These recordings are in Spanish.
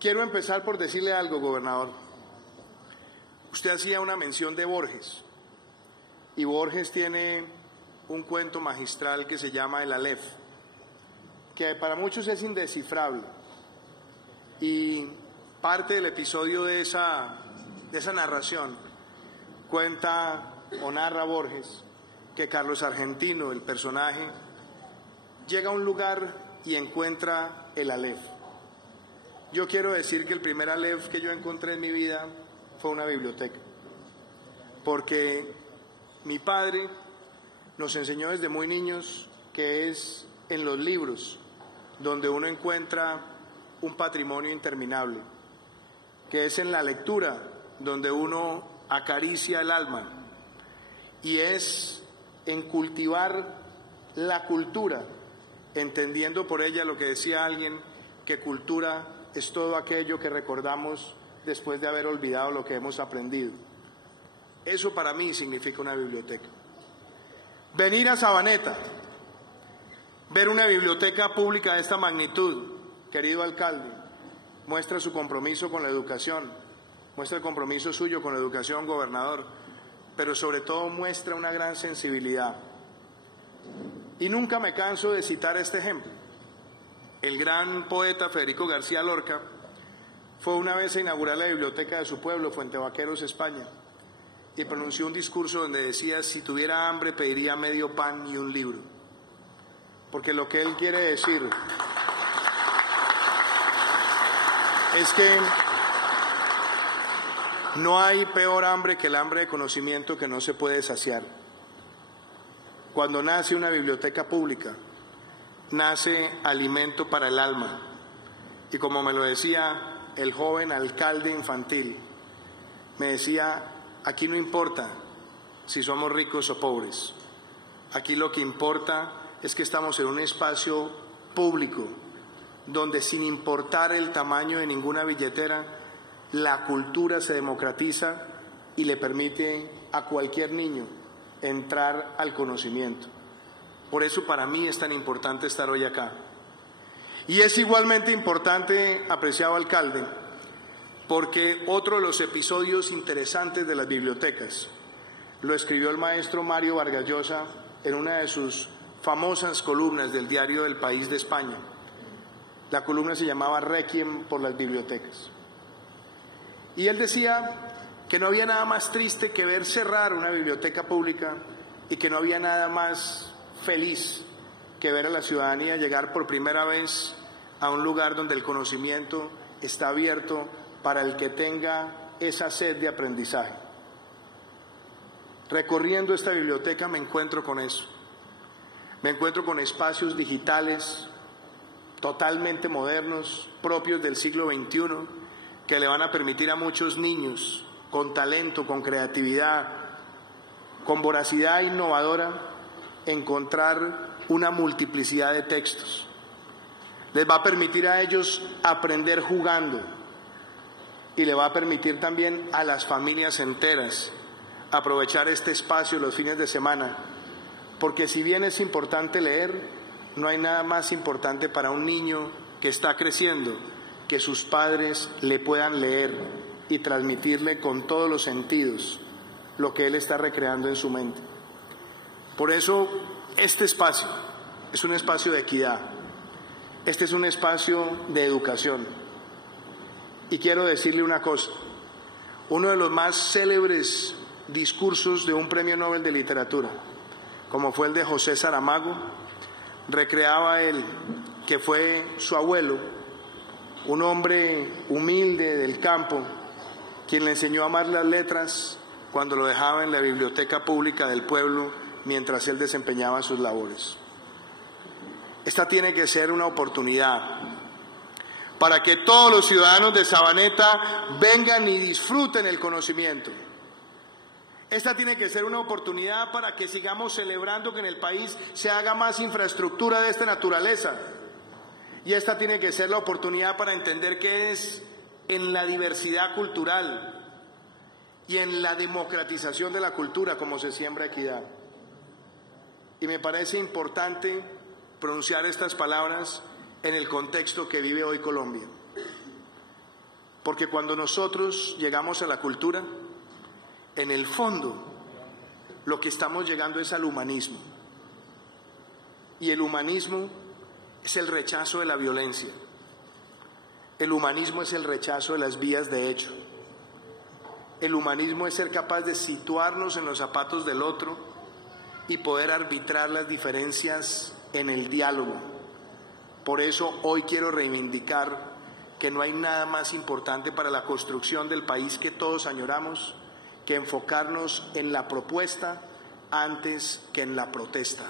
Quiero empezar por decirle algo, gobernador. Usted hacía una mención de Borges, y Borges tiene un cuento magistral que se llama El Aleph, que para muchos es indescifrable, y parte del episodio de esa narración cuenta o narra Borges que Carlos Argentino, el personaje, llega a un lugar y encuentra el Aleph. Yo quiero decir que el primer Aleph que yo encontré en mi vida fue una biblioteca, porque mi padre nos enseñó desde muy niños que es en los libros donde uno encuentra un patrimonio interminable, que es en la lectura donde uno acaricia el alma, y es en cultivar la cultura, entendiendo por ella lo que decía alguien, que cultura es todo aquello que recordamos después de haber olvidado lo que hemos aprendido. Eso para mí significa una biblioteca. Venir a Sabaneta, ver una biblioteca pública de esta magnitud, querido alcalde, muestra su compromiso con la educación, muestra el compromiso suyo con la educación, gobernador, pero sobre todo muestra una gran sensibilidad. Y nunca me canso de citar este ejemplo. El gran poeta Federico García Lorca fue una vez a inaugurar la biblioteca de su pueblo, Fuentevaqueros, España, y pronunció un discurso donde decía: si tuviera hambre pediría medio pan y un libro. Porque lo que él quiere decir es que no hay peor hambre que el hambre de conocimiento que no se puede saciar. Cuando nace una biblioteca pública, nace alimento para el alma. Y como me lo decía el joven alcalde infantil, me decía: aquí no importa si somos ricos o pobres, aquí lo que importa es que estamos en un espacio público donde, sin importar el tamaño de ninguna billetera, la cultura se democratiza y le permite a cualquier niño entrar al conocimiento. Por eso para mí es tan importante estar hoy acá. Y es igualmente importante, apreciado alcalde, porque otro de los episodios interesantes de las bibliotecas lo escribió el maestro Mario Vargas Llosa en una de sus famosas columnas del diario El País de España. La columna se llamaba Requiem por las bibliotecas. Y él decía que no había nada más triste que ver cerrar una biblioteca pública, y que no había nada más feliz que ver a la ciudadanía llegar por primera vez a un lugar donde el conocimiento está abierto para el que tenga esa sed de aprendizaje. Recorriendo esta biblioteca me encuentro con eso. Me encuentro con espacios digitales totalmente modernos, propios del siglo XXI, que le van a permitir a muchos niños con talento, con creatividad, con voracidad innovadora, encontrar una multiplicidad de textos. Les va a permitir a ellos aprender jugando, y le va a permitir también a las familias enteras aprovechar este espacio los fines de semana, porque si bien es importante leer, no hay nada más importante para un niño que está creciendo que sus padres le puedan leer y transmitirle con todos los sentidos lo que él está recreando en su mente. Por eso este espacio es un espacio de equidad, este es un espacio de educación. Y quiero decirle una cosa: uno de los más célebres discursos de un premio Nobel de literatura, como fue el de José Saramago, recreaba él que fue su abuelo, un hombre humilde del campo, quien le enseñó a amar las letras cuando lo dejaba en la biblioteca pública del pueblo mientras él desempeñaba sus labores. Esta tiene que ser una oportunidad para que todos los ciudadanos de Sabaneta vengan y disfruten el conocimiento. Esta tiene que ser una oportunidad para que sigamos celebrando que en el país se haga más infraestructura de esta naturaleza. Y esta tiene que ser la oportunidad para entender que es en la diversidad cultural y en la democratización de la cultura como se siembra equidad. Y me parece importante pronunciar estas palabras en el contexto que vive hoy Colombia. Porque cuando nosotros llegamos a la cultura, en el fondo, lo que estamos llegando es al humanismo. Y el humanismo es el rechazo de la violencia. El humanismo es el rechazo de las vías de hecho. El humanismo es ser capaz de situarnos en los zapatos del otro y poder arbitrar las diferencias en el diálogo. Por eso hoy quiero reivindicar que no hay nada más importante para la construcción del país que todos añoramos que enfocarnos en la propuesta antes que en la protesta.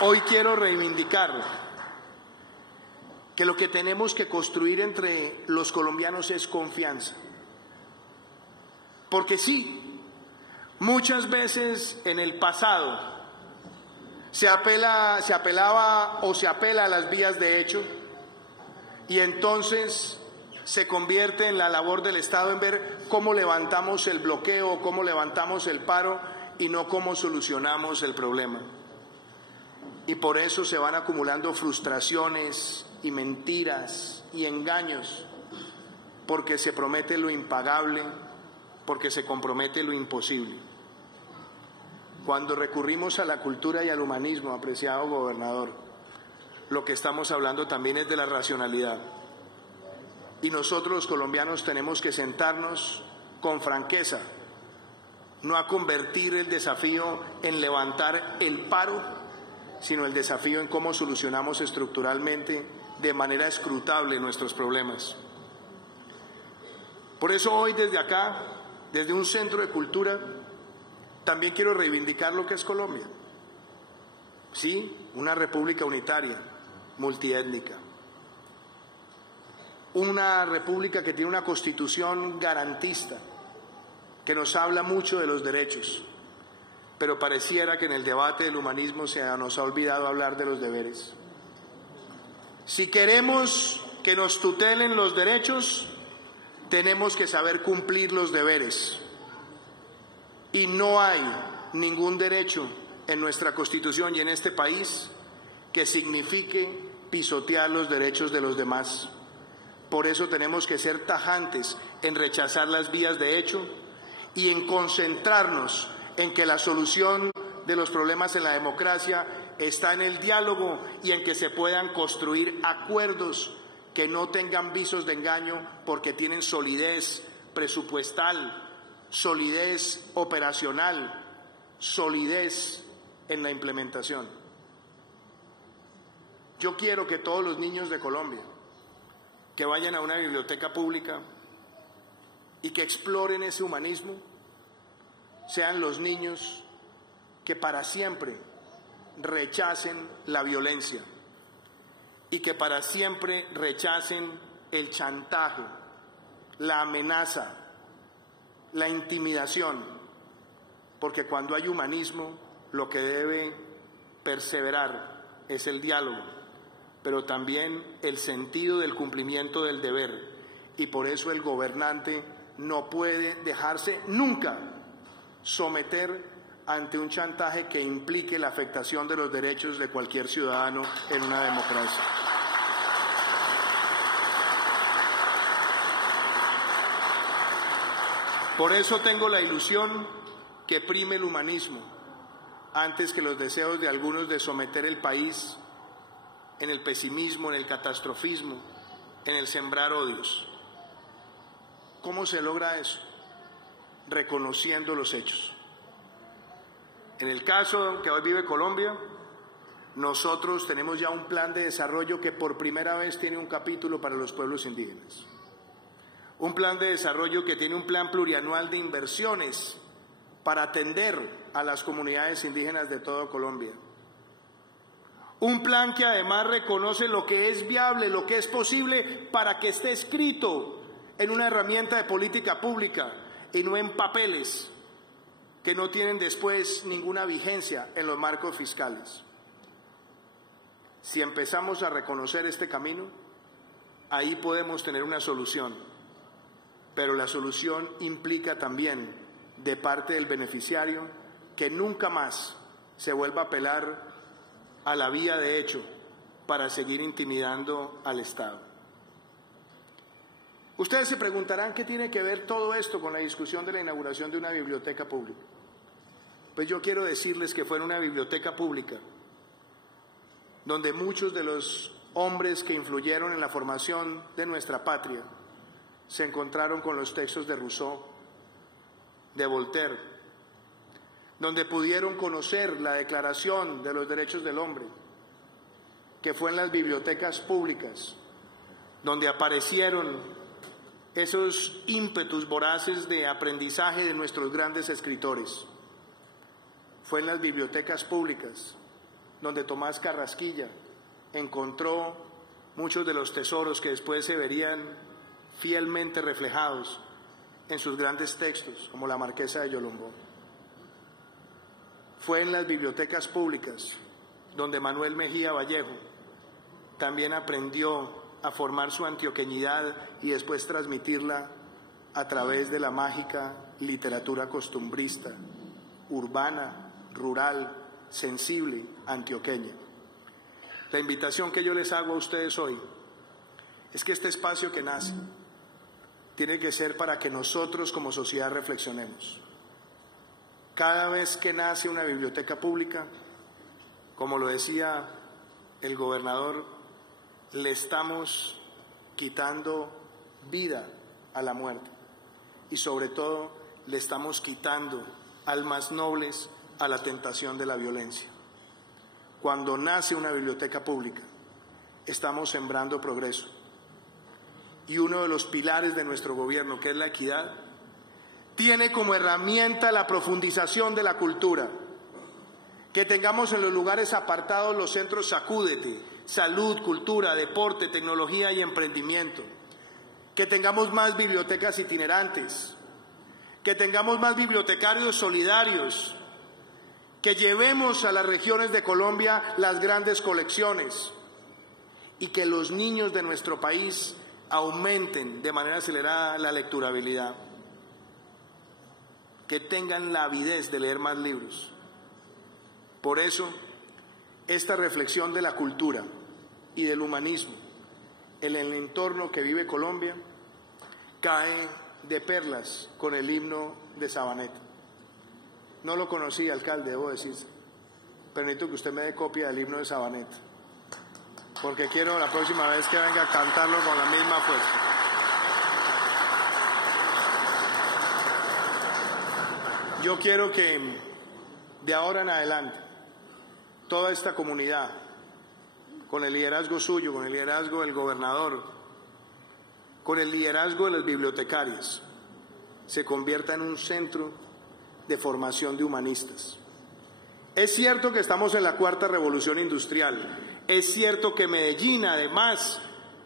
Hoy quiero reivindicar que lo que tenemos que construir entre los colombianos es confianza. Porque sí, muchas veces en el pasado se apelaba o se apela a las vías de hecho y entonces se convierte en la labor del Estado en ver cómo levantamos el bloqueo, cómo levantamos el paro y no cómo solucionamos el problema. Y por eso se van acumulando frustraciones y mentiras y engaños, porque se promete lo impagable, porque se compromete lo imposible. Cuando recurrimos a la cultura y al humanismo, apreciado gobernador, lo que estamos hablando también es de la racionalidad. Y nosotros los colombianos tenemos que sentarnos con franqueza, no a convertir el desafío en levantar el paro, sino el desafío en cómo solucionamos estructuralmente de manera escrutable nuestros problemas. Por eso hoy desde acá, desde un centro de cultura, también quiero reivindicar lo que es Colombia. Sí, una república unitaria, multiétnica. Una república que tiene una constitución garantista, que nos habla mucho de los derechos, pero pareciera que en el debate del humanismo se nos ha olvidado hablar de los deberes. Si queremos que nos tutelen los derechos, tenemos que saber cumplir los deberes. Y no hay ningún derecho en nuestra Constitución y en este país que signifique pisotear los derechos de los demás. Por eso tenemos que ser tajantes en rechazar las vías de hecho y en concentrarnos en que la solución de los problemas en la democracia está en el diálogo y en que se puedan construir acuerdos que no tengan visos de engaño porque tienen solidez presupuestal, solidez operacional, solidez en la implementación. Yo quiero que todos los niños de Colombia que vayan a una biblioteca pública y que exploren ese humanismo sean los niños que para siempre rechacen la violencia y que para siempre rechacen el chantaje, la amenaza, la intimidación, porque cuando hay humanismo lo que debe perseverar es el diálogo, pero también el sentido del cumplimiento del deber, y por eso el gobernante no puede dejarse nunca someter ante un chantaje que implique la afectación de los derechos de cualquier ciudadano en una democracia. Por eso tengo la ilusión que prime el humanismo antes que los deseos de algunos de someter el país en el pesimismo, en el catastrofismo, en el sembrar odios. ¿Cómo se logra eso? Reconociendo los hechos. En el caso que hoy vive Colombia, nosotros tenemos ya un plan de desarrollo que por primera vez tiene un capítulo para los pueblos indígenas. Un plan de desarrollo que tiene un plan plurianual de inversiones para atender a las comunidades indígenas de toda Colombia. Un plan que además reconoce lo que es viable, lo que es posible, para que esté escrito en una herramienta de política pública y no en papeles que no tienen después ninguna vigencia en los marcos fiscales. Si empezamos a reconocer este camino, ahí podemos tener una solución, pero la solución implica también de parte del beneficiario que nunca más se vuelva a apelar a la vía de hecho para seguir intimidando al Estado. Ustedes se preguntarán qué tiene que ver todo esto con la discusión de la inauguración de una biblioteca pública. Pues yo quiero decirles que fue en una biblioteca pública donde muchos de los hombres que influyeron en la formación de nuestra patria se encontraron con los textos de Rousseau, de Voltaire, donde pudieron conocer la Declaración de los Derechos del Hombre, que fue en las bibliotecas públicas, donde aparecieron esos ímpetus voraces de aprendizaje de nuestros grandes escritores. Fue en las bibliotecas públicas donde Tomás Carrasquilla encontró muchos de los tesoros que después se verían fielmente reflejados en sus grandes textos, como La Marquesa de Yolombó. Fue en las bibliotecas públicas donde Manuel Mejía Vallejo también aprendió a formar su antioqueñidad y después transmitirla a través de la mágica literatura costumbrista, urbana, rural, sensible, antioqueña. La invitación que yo les hago a ustedes hoy es que este espacio que nace tiene que ser para que nosotros como sociedad reflexionemos. Cada vez que nace una biblioteca pública, como lo decía el gobernador, le estamos quitando vida a la muerte y sobre todo le estamos quitando almas nobles a la tentación de la violencia. Cuando nace una biblioteca pública, estamos sembrando progreso. Y uno de los pilares de nuestro gobierno, que es la equidad, tiene como herramienta la profundización de la cultura. Que tengamos en los lugares apartados los centros Sacúdete, salud, cultura, deporte, tecnología y emprendimiento. Que tengamos más bibliotecas itinerantes. Que tengamos más bibliotecarios solidarios. Que llevemos a las regiones de Colombia las grandes colecciones y que los niños de nuestro país aumenten de manera acelerada la lecturabilidad, que tengan la avidez de leer más libros. Por eso, esta reflexión de la cultura y del humanismo en el entorno que vive Colombia cae de perlas con el himno de Sabaneta. No lo conocí, alcalde, debo decirse, pero necesito que usted me dé copia del himno de Sabaneta, porque quiero la próxima vez que venga a cantarlo con la misma fuerza. Yo quiero que de ahora en adelante toda esta comunidad, con el liderazgo suyo, con el liderazgo del gobernador, con el liderazgo de las bibliotecarias, se convierta en un centro de formación de humanistas. Es cierto que estamos en la cuarta revolución industrial. Es cierto que Medellín, además,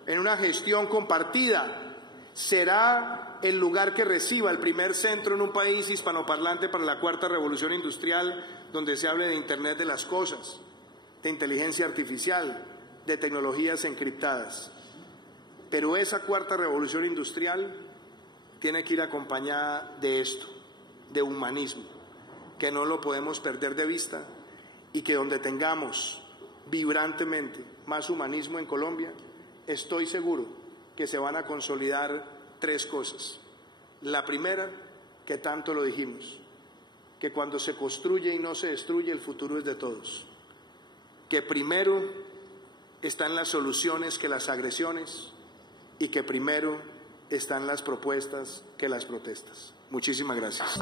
en una gestión compartida, será el lugar que reciba el primer centro en un país hispanoparlante para la cuarta revolución industrial, donde se hable de Internet de las cosas, de inteligencia artificial, de tecnologías encriptadas. Pero esa cuarta revolución industrial tiene que ir acompañada de esto, de humanismo, que no lo podemos perder de vista y que donde tengamos vibrantemente más humanismo en Colombia, estoy seguro que se van a consolidar tres cosas. La primera, que tanto lo dijimos, que cuando se construye y no se destruye, el futuro es de todos. Que primero están las soluciones que las agresiones y que primero están las propuestas que las protestas. Muchísimas gracias.